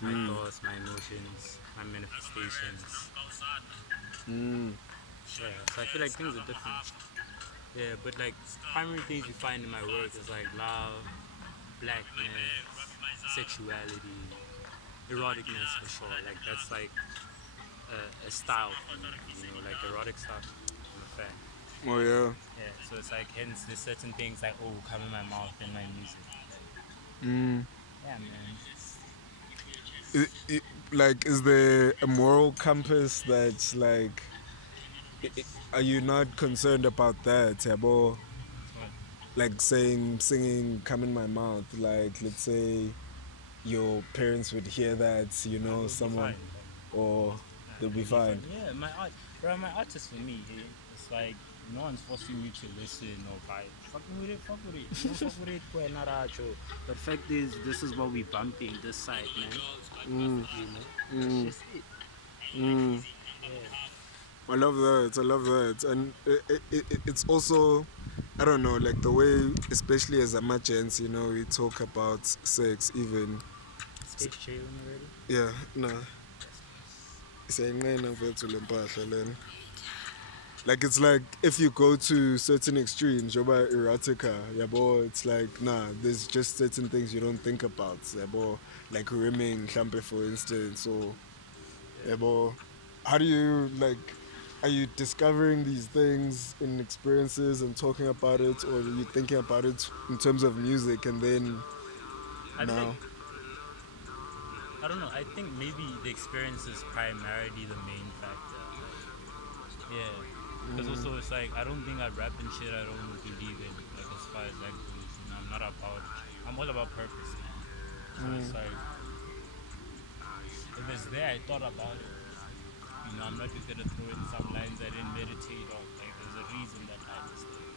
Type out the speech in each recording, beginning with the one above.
my thoughts, my emotions, my manifestations. Mm. Yeah, so I feel like things are different. Yeah, but like primary things you find in my work is like love, blackness, sexuality, eroticness for sure. Like that's like a style for me, like erotic stuff. I'm a fan. Oh yeah. Yeah, so it's like hence there's certain things like come in my mouth in my music. Like, Mm. yeah, man. I like, is there a moral compass that's like? Are you not concerned about that, Yabo? What? Like saying, singing, "Come in my mouth." Like, let's say your parents would hear that, Nah, they'll be someone, fine. Bro. or Nah, they'll be they'll be fine. fine. Yeah, my art, bro. My art is for me. It's like no one's forcing you to listen or vibe. Fucking with it, fuck with it. You don't fuck with it, well, not actual. But fact is, this is what we bumping this side, man. Mm, You know, that's mm, just it. mm. Yeah. I love that. I love that, and it's also, I don't know, like the way, especially as Amagents, we talk about sex, even. Space chilling already. Yeah, no. Yes, please. Saying like, it's like if you go to certain extremes, you're by erotica, yeah, boy. It's like, nah, there's just certain things you don't think about, yeah, boy. Like rimming, champe, for instance, or Yeah. yeah, boy. How do you like? Are you discovering these things in experiences and talking about it, or are you thinking about it in terms of music and then I feel like now? I don't know. I think maybe the experience is primarily the main factor. Like, yeah, because Mm, also it's like I don't think I rap and shit I don't believe in. Like as far as that goes, I'm not about. I'm all about purpose, man. So it's mm, like if it's there, I thought about it. I'm not just gonna throw in some lines I didn't meditate on. Like there's a reason that line is there.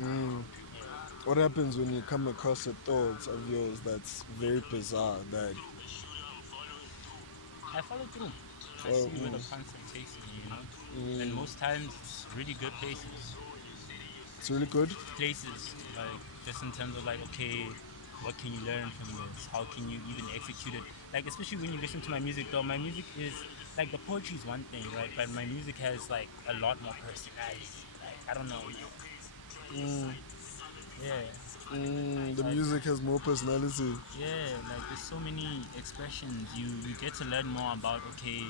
mm. Yeah, What happens when you come across a thought of yours that's very bizarre? That I follow through. I oh, see where the concept takes me, and mm, most times it's really good places. it's really good. Places like just in terms of like okay, what can you learn from this, how can you even execute it, like especially when you listen to my music though. My music is like the poetry is one thing, right, but my music has like a lot more personality. Like I don't know, man. Mm, Yeah, the like music has more personality. yeah, like there's so many expressions. You get to learn more about okay,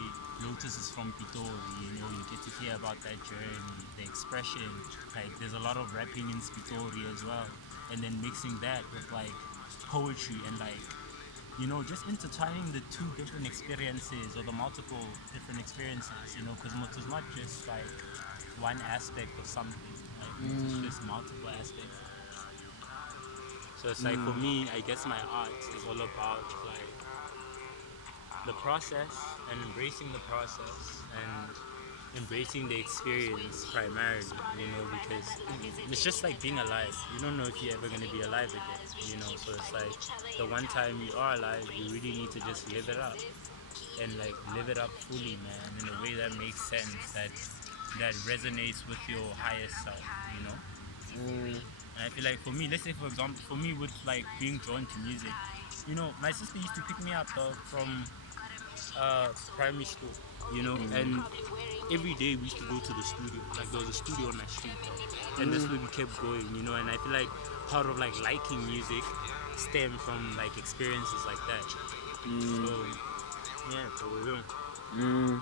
Lotus is from Pitori, you get to hear about that journey, the expression. Like there's a lot of rapping in Pitori as well. And then mixing that with like poetry and like just intertwining the two different experiences or the multiple different experiences, because Moto's not just like one aspect of something. Like Moto's Mm, just multiple aspects. So it's like for mm, me, I guess my art is all about like the process and embracing the process and embracing the experience primarily, because it's just like being alive. You don't know if you're ever going to be alive again, so it's like the one time you are alive, you really need to just live it up and like live it up fully, man, in a way that makes sense, that resonates with your highest self. mm, And I feel like for me, let's say for example, for me with like being drawn to music, my sister used to pick me up from primary school, and every day we used to go to the studio. Like there was a studio on my street, and that's mm, where we kept going. And I feel like part of like liking music stem from like experiences like that. mm, So yeah, for real. mm.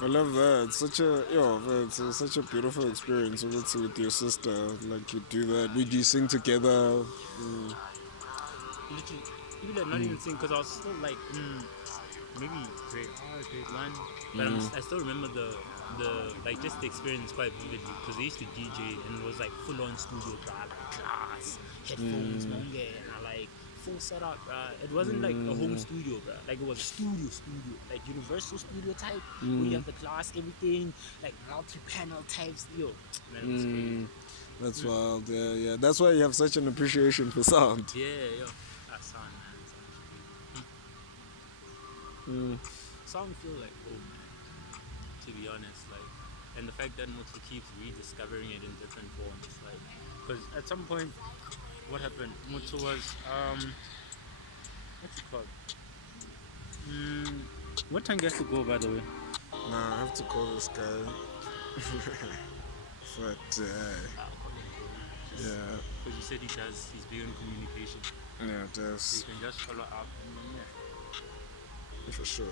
I love that. Such a it's such a beautiful experience with your sister. Like you do that. We do sing together. Mm, Literally, even though not even sing, because I was still like maybe grade one, but mm, I still remember the like just the experience quite vividly because they used to DJ and it was like full on studio, bro, like class, headphones, mm, monge, and I like full setup, bro. It wasn't like a home mm, studio, bro. Like it was studio, like Universal Studio type, where you mm, have the glass, everything, like multi-panel types. Yo, man, it was crazy. mm. That's wild. Yeah, yeah. That's why you have such an appreciation for sound. Yeah, yo, that sound, man, sound peak. Mm, Sound feel like home, man. To be honest, like, and the fact that Moto keeps rediscovering it in different forms, like, because at some point, what happened? Moto was what's it called? What time do you have to go, by the way? Nah, I have to call this guy. But I'll call him, bro. Just yeah, because you said he's big on communication. yeah, So you there's can just follow up and then, yeah. for sure.